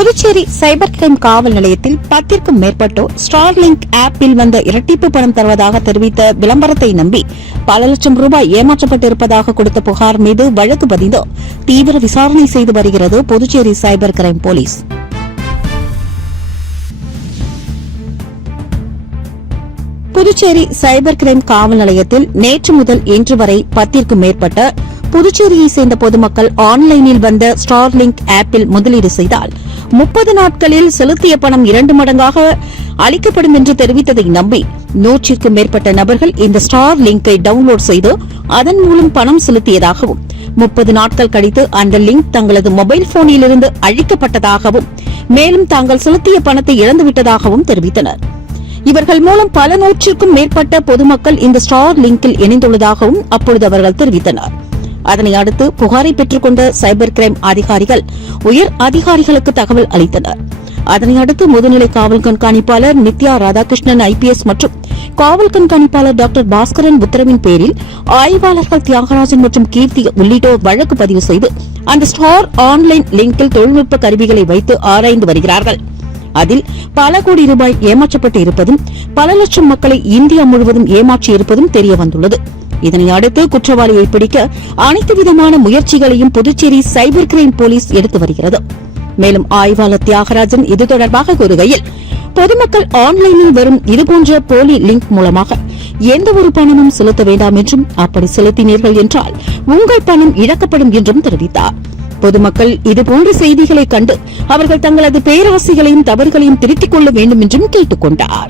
Puducherry cyber crime காவல் நிலையத்தில் பத்திற்கும் மேற்பட்டோர் ஸ்டார்லிங்க் ஆப்பில் வந்த இரட்டிப்பு பணம் தருவதாக தெரிவித்த விளம்பரத்தை நம்பி பல லட்சம் ரூபாய் ஏமாற்றப்பட்டிருப்பதாக கொடுத்த புகார் மீது வழக்கு பதிந்து தீவிர விசாரணை செய்து வருகிறது Puducherry cyber crime police. Puducherry cyber crime காவல் நிலையத்தில் நேற்று முதல் இன்று வரை பத்திற்கும் மேற்பட்ட புதுச்சேரியை சேர்ந்த பொதுமக்கள் ஆன்லைனில் வந்த ஸ்டார்லிங்க் ஆப்பில் முதலீடு செய்தால் முப்பது நாட்களில் செலுத்திய பணம் இரண்டு மடங்காக அளிக்கப்படும் என்று தெரிவித்ததை நம்பி நூற்றிற்கும் மேற்பட்ட நபர்கள் இந்த ஸ்டார் லிங்கை டவுன்லோட் செய்து அதன் மூலம் பணம் செலுத்தியதாகவும் முப்பது நாட்கள் கழித்து அந்த லிங்க் தங்களது மொபைல் போனிலிருந்து அழிக்கப்பட்டதாகவும் மேலும் தாங்கள் செலுத்திய பணத்தை இழந்துவிட்டதாகவும் தெரிவித்தனர். இவர்கள் மூலம் பல நூற்றுக்கும் மேற்பட்ட பொதுமக்கள் இந்த ஸ்டார் லிங்கில் இணைந்துள்ளதாகவும் அப்பொழுது அவர்கள் தெரிவித்தனர். அதனை அடுத்து புகாரை பெற்றுக்கொண்ட சைபர் கிரைம் அதிகாரிகள் உயர் அதிகாரிகளுக்கு தகவல் அளித்தனர். அதனை அடுத்து முதுநிலை காவல் கண்காணிப்பாளர் நித்யா ராதாகிருஷ்ணன் ஐபிஎஸ் மற்றும் காவல் கண்காணிப்பாளர் டாக்டர் பாஸ்கரன் உத்தரவின் பேரில் ஆய்வாளர்கள் தியாகராஜன் மற்றும் கீர்த்தி உள்ளிட்டோர் வழக்கு பதிவு செய்து அந்த ஸ்டார் ஆன்லைன் லிங்கில் தொழில்நுட்ப கருவிகளை வைத்து ஆராய்ந்து வருகிறார்கள். அதில் பல கோடி ரூபாய் ஏமாற்றப்பட்டு இருப்பதும் பல லட்சம் மக்களை இந்தியா முழுவதும் ஏமாற்றி இருப்பதும் தெரிய வந்துள்ளது இதனை அடுத்து குற்றவாளியை பிடிக்க அனைத்து விதமான முயற்சிகளையும் புதுச்சேரி சைபர் கிரைம் போலீஸ் எடுத்து வருகிறது. மேலும் ஆய்வாளர் தியாகராஜன் இது தொடர்பாக கூறுகையில் பொதுமக்கள் ஆன்லைனில் வரும் இதுபோன்ற போலி லிங்க் மூலமாக எந்த ஒரு பணமும் செலுத்த வேண்டாம் என்றும் அப்படி செலுத்தினீர்கள் என்றால் உங்கள் பணம் இழக்கப்படும் என்றும் தெரிவித்தார். பொதுமக்கள் இதுபோன்ற செய்திகளை கண்டு அவர்கள் தங்களது பேராசைகளையும் தவறுகளையும் திருத்திக் கொள்ள வேண்டும் என்றும் கேட்டுக் கொண்டாா்